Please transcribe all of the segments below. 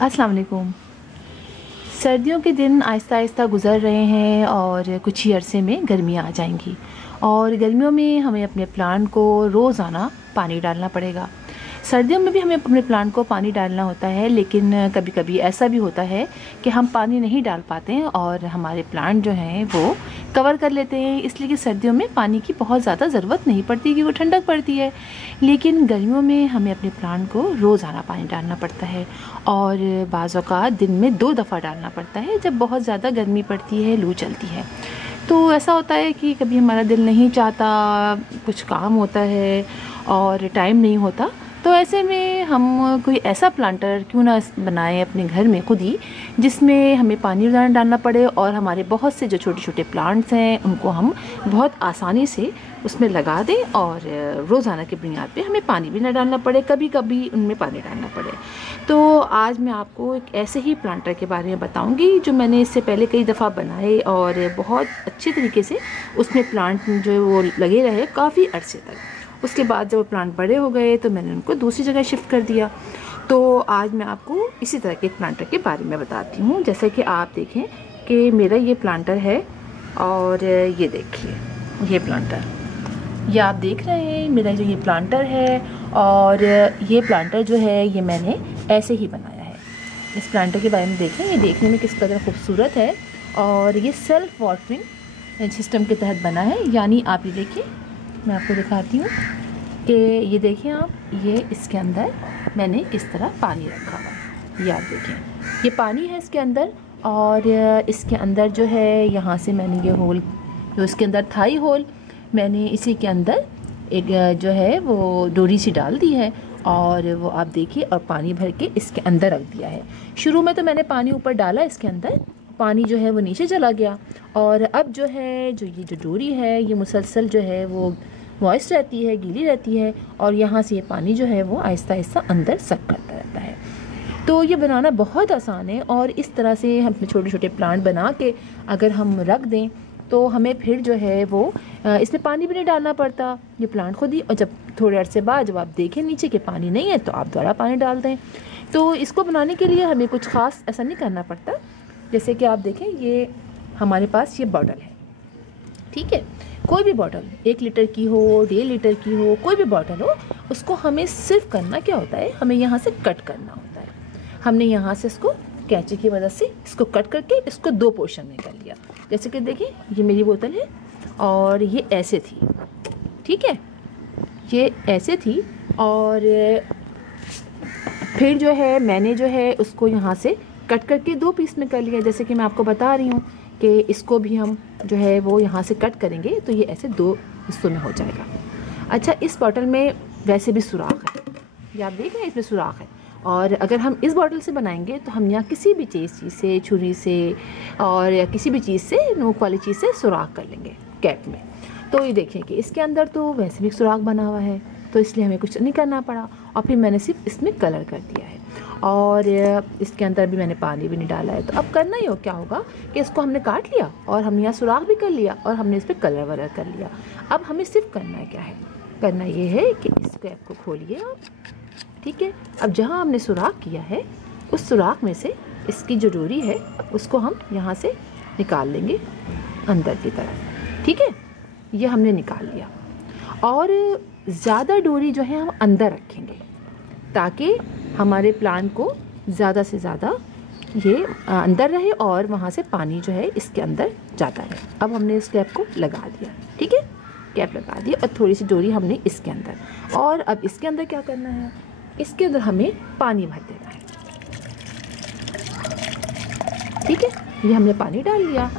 अस्सलाम वालेकुम। सर्दियों के दिन आहिस्ता आहिस्ता गुज़र रहे हैं और कुछ ही अरसे में गर्मियाँ आ जाएंगी और गर्मियों में हमें अपने प्लांट को रोज़ाना पानी डालना पड़ेगा। सर्दियों में भी हमें अपने प्लांट को पानी डालना होता है, लेकिन कभी कभी ऐसा भी होता है कि हम पानी नहीं डाल पाते हैं और हमारे प्लांट जो हैं वो कवर कर लेते हैं, इसलिए कि सर्दियों में पानी की बहुत ज़्यादा ज़रूरत नहीं पड़ती कि वो ठंडक पड़ती है। लेकिन गर्मियों में हमें अपने प्लांट को रोज़ाना पानी डालना पड़ता है और बाज़ औक़ात दिन में 2 दफ़ा डालना पड़ता है जब बहुत ज़्यादा गर्मी पड़ती है, लू चलती है। तो ऐसा होता है कि कभी हमारा दिल नहीं चाहता, कुछ काम होता है और टाइम नहीं होता, तो ऐसे में हम कोई ऐसा प्लांटर क्यों ना बनाएं अपने घर में खुद ही, जिसमें हमें पानी रोज़ाना डालना पड़े और हमारे बहुत से जो छोटे छोटे प्लांट्स हैं उनको हम बहुत आसानी से उसमें लगा दें और रोज़ाना की बुनियाद पे हमें पानी भी ना डालना पड़े, कभी कभी उनमें पानी डालना पड़े। तो आज मैं आपको एक ऐसे ही प्लांटर के बारे में बताऊंगी जो मैंने इससे पहले कई दफ़ा बनाए और बहुत अच्छे तरीके से उसमें प्लांट जो वो लगे रहे काफ़ी अरसे तक। उसके बाद जब वो प्लांट बड़े हो गए तो मैंने उनको दूसरी जगह शिफ्ट कर दिया। तो आज मैं आपको इसी तरह के प्लांटर के बारे में बताती हूँ। जैसे कि आप देखें कि मेरा ये प्लांटर है और ये देखिए ये प्लांटर, ये आप देख रहे हैं मेरा जो ये प्लांटर है और ये प्लांटर जो है ये मैंने ऐसे ही बनाया है। इस प्लांटर के बारे में देखें, ये देखने में किस कदर खूबसूरत है और ये सेल्फ वाटरिंग सिस्टम के तहत बना है। यानी आप ये देखिए, मैं आपको दिखाती हूँ कि ये देखिए आप, ये इसके अंदर मैंने किस तरह पानी रखा हुआ, ये आप देखें ये पानी है इसके अंदर और इसके अंदर जो है यहाँ से मैंने ये होल जो इसके अंदर थाई होल मैंने इसी के अंदर एक जो है वो डोरी सी डाल दी है और वो आप देखिए और पानी भर के इसके अंदर रख दिया है। शुरू में तो मैंने पानी ऊपर डाला, इसके अंदर पानी जो है वो नीचे चला गया और अब जो है जो ये जो डोरी है ये मुसलसल जो है वो मॉइस्ट रहती है, गीली रहती है और यहाँ से ये पानी जो है वो आहिस्ता आहिस्ता अंदर सक करता रहता है। तो ये बनाना बहुत आसान है और इस तरह से हम छोटे छोटे प्लांट बना के अगर हम रख दें तो हमें फिर जो है वो इसमें पानी भी नहीं डालना पड़ता, ये प्लांट खुद ही, और जब थोड़े अरसे बाद जब आप देखें नीचे के पानी नहीं है तो आप दोबारा पानी डाल दें। तो इसको बनाने के लिए हमें कुछ ख़ास ऐसा नहीं करना पड़ता। जैसे कि आप देखें ये हमारे पास ये बॉटल है, ठीक है, कोई भी बॉटल 1 लीटर की हो, 1.5 लीटर की हो, कोई भी बॉटल हो, उसको हमें सिर्फ करना क्या होता है, हमें यहाँ से कट करना होता है। हमने यहाँ से इसको कैंची की मदद से इसको कट करके इसको 2 पोर्शन में कर लिया। जैसे कि देखिए ये मेरी बोतल है और ये ऐसे थी, ठीक है, ये ऐसे थी और फिर जो है मैंने जो है उसको यहाँ से कट करके 2 पीस में कर लिया। जैसे कि मैं आपको बता रही हूँ कि इसको भी हम जो है वो यहाँ से कट करेंगे तो ये ऐसे 2 हिस्सों में हो जाएगा। अच्छा, इस बॉटल में वैसे भी सुराख है, ये आप देख रहे हैं इसमें सुराख है और अगर हम इस बॉटल से बनाएंगे तो हम यहाँ किसी भी चीज़ से, छुरी से और या किसी भी चीज़ से, नोक वाली चीज़ से सुराख कर लेंगे कैप में। तो ये देखें कि इसके अंदर तो वैसे भी सुराख बना हुआ है तो इसलिए हमें कुछ नहीं करना पड़ा और फिर मैंने सिर्फ इसमें कलर कर दिया है और इसके अंदर भी मैंने पानी भी नहीं डाला है। तो अब करना ही क्या होगा कि इसको हमने काट लिया और हमने यहाँ सुराख भी कर लिया और हमने इस पर कलर वलर कर लिया। अब हमें सिर्फ करना है क्या है, करना ये है कि इस कैप को खोलिए आप, ठीक है। अब जहाँ हमने सुराख किया है उस सुराख में से इसकी जो डोरी है उसको हम यहाँ से निकाल लेंगे अंदर की तरफ, ठीक है, ये हमने निकाल लिया और ज़्यादा डोरी जो है हम अंदर रखेंगे ताकि हमारे प्लांट को ज़्यादा से ज़्यादा ये अंदर रहे और वहाँ से पानी जो है इसके अंदर जाता रहे। अब हमने इस कैप को लगा दिया, ठीक है, कैप लगा दी और थोड़ी सी डोरी हमने इसके अंदर, और अब इसके अंदर क्या करना है, इसके अंदर हमें पानी भर देना है, ठीक है। ये हमने पानी डाल लिया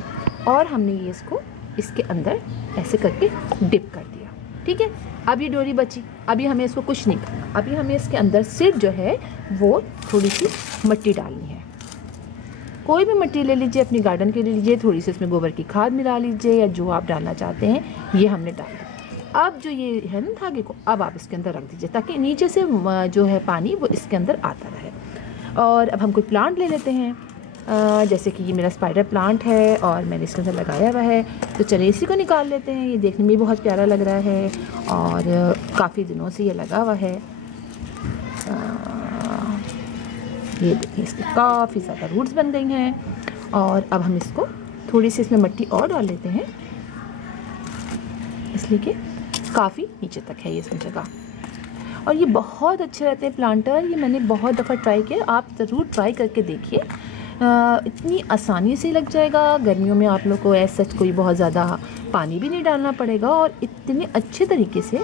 और हमने ये इसको इसके अंदर ऐसे करके डिप कर दिया, ठीक है। अब ये डोरी बची, अभी हमें इसको कुछ नहीं करना, अभी हमें इसके अंदर सिर्फ जो है वो थोड़ी सी मिट्टी डालनी है। कोई भी मिट्टी ले लीजिए, अपनी गार्डन के लिए लीजिए, थोड़ी सी इसमें गोबर की खाद मिला लीजिए या जो आप डालना चाहते हैं, ये हमने डाल दिया। अब जो ये है ना धागे को, अब आप इसके अंदर रख दीजिए ताकि नीचे से जो है पानी वो इसके अंदर आता रहे। और अब हम कोई प्लांट ले लेते हैं, जैसे कि ये मेरा स्पाइडर प्लांट है और मैंने इसके अंदर लगाया हुआ है, तो चलिए इसी को निकाल लेते हैं। ये देखने में बहुत प्यारा लग रहा है और काफ़ी दिनों से ये लगा हुआ है। ये देखिए इसके काफ़ी ज़्यादा रूट्स बन गई हैं। और अब हम इसको थोड़ी सी इसमें मिट्टी और डाल लेते हैं, इसलिए कि काफ़ी नीचे तक है ये इसमें जगह। और ये बहुत अच्छे रहते हैं प्लांटर, ये मैंने बहुत दफ़ा ट्राई किया, आप ज़रूर ट्राई करके देखिए। इतनी आसानी से लग जाएगा। गर्मियों में आप लोग को ऐसा कोई बहुत ज़्यादा पानी भी नहीं डालना पड़ेगा और इतने अच्छे तरीके से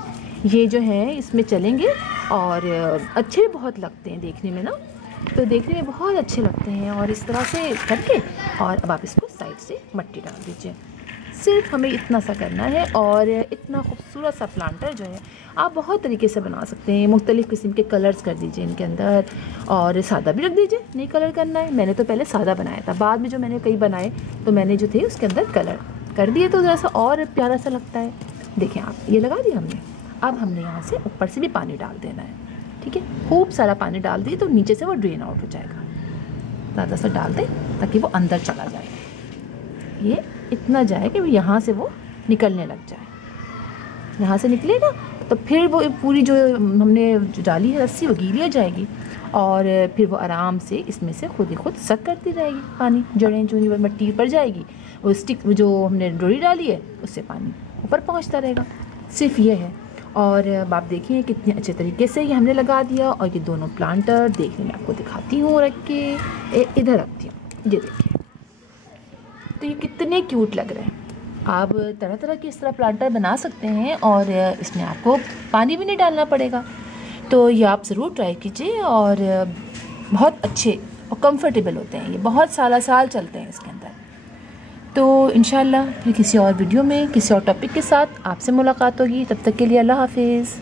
ये जो है इसमें चलेंगे और अच्छे भी बहुत लगते हैं देखने में ना, तो देखने में बहुत अच्छे लगते हैं। और इस तरह से करके और अब आप इसको साइड से मिट्टी डाल दीजिए। सिर्फ हमें इतना सा करना है और इतना खूबसूरत सा प्लांटर जो है आप बहुत तरीके से बना सकते हैं। मुख्तलिफ़ किस्म के कलर्स कर दीजिए इनके अंदर और सादा भी रख दीजिए, नहीं कलर करना है। मैंने तो पहले सादा बनाया था, बाद में जो मैंने कई बनाए तो मैंने जो थे उसके अंदर कलर कर दिए, तो ज़रा सा और प्यारा सा लगता है। देखें आप, ये लगा दिया हमने। अब हमने यहाँ से ऊपर से भी पानी डाल देना है, ठीक है। खूब सारा पानी डाल दिए तो नीचे से वो ड्रेन आउट हो जाएगा। ज़्यादा सा डाल दें ताकि वो अंदर चला जाए, ये इतना जाए कि यहाँ से वो निकलने लग जाए। यहाँ से निकलेगा तो फिर वो पूरी जो हमने डाली है रस्सी वो गीली हो जाएगी और फिर वो आराम से इसमें से खुद ही खुद सक करती रहेगी पानी। जड़ें जो मिट्टी पर जाएगी, वो स्टिक जो हमने डोरी डाली है उससे पानी ऊपर पहुँचता रहेगा। सिर्फ ये है। और अब आप देखिए कितने अच्छे तरीके से ये हमने लगा दिया। और ये दोनों प्लांटर देखने में आपको दिखाती हूँ, रख के इधर रखती हूँ, ये देखिए तो ये कितने क्यूट लग रहे हैं। आप तरह तरह के इस तरह प्लांटर बना सकते हैं और इसमें आपको पानी भी नहीं डालना पड़ेगा। तो ये आप ज़रूर ट्राई कीजिए और बहुत अच्छे और कंफर्टेबल होते हैं, ये बहुत साल चलते हैं इसके अंदर। तो इंशाल्लाह फिर किसी और वीडियो में किसी और टॉपिक के साथ आपसे मुलाकात होगी। तब तक के लिए अल्लाह हाफिज़।